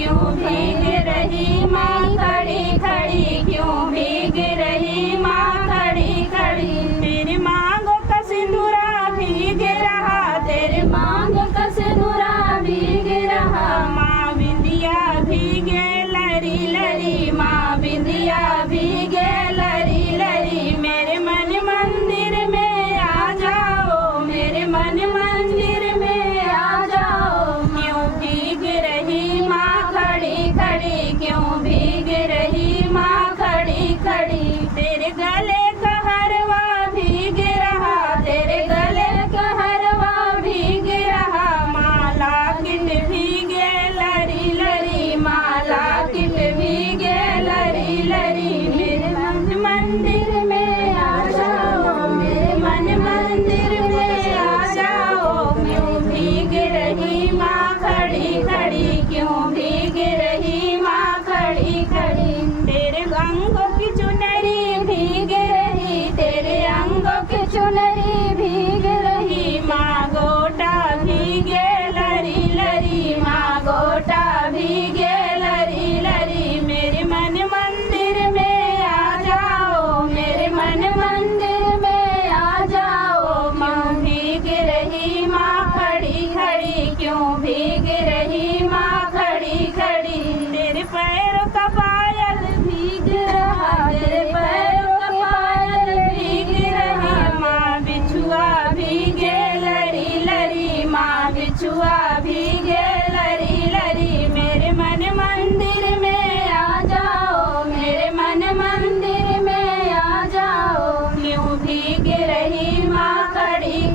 क्यों भीग रही माँ खड़ी खड़ी, क्यों भीग रही माँ खड़ी खड़ी। तेरी मांगों का सिंदूरा भीग रहा, तेरे मांग का सिंदूरा भीग रहा। माँ बिंदिया भीगे लरी लरी, माँ बिंदिया भीगे लरी लरी। मेरे मन मंदिर में आ जाओ, मेरे मन मंदिर में आ जाओ। क्यों भीग रही माँ खड़ी खड़ी, क्यों भीग रही माँ खड़ी खड़ी। तेरे गले का हरवा भीग रहा, तेरे गले का हरवा भीग रहा। माला किट भीगे लरी लरी, माला किट भीगे लरी लरी। मेरे मन मंदिर में आ जाओ, मेरे मन मंदिर में आ जाओ। क्यों भीग रही माँ खड़ी खड़ी, क्यों भीग रही माँ खड़ी खड़ी। तेरे अंगों की चुनरी भीग रही, तेरे अंगों की चुनरी भीग रही। माँ गोटा भीगे लरी लरी, माँ गोटा भीगे लरी लरी। मेरे मन मंदिर में आ जाओ, मेरे मन मंदिर में आ जाओ। क्यों भीग रही माँ खड़ी खड़ी, क्यों भीग रही माँ खड़ी खड़ी। तेरे पैरों का पायल भीग रहा, तेरे पैरों का पायल भीग रहा। माँ बिछुआ भीगे लरी लरी, माँ बिछुआ भीगे लरी लरी। मेरे मन मंदिर में आ जाओ, मेरे मन मंदिर में आ जाओ। क्यों भीग रही माँ खड़ी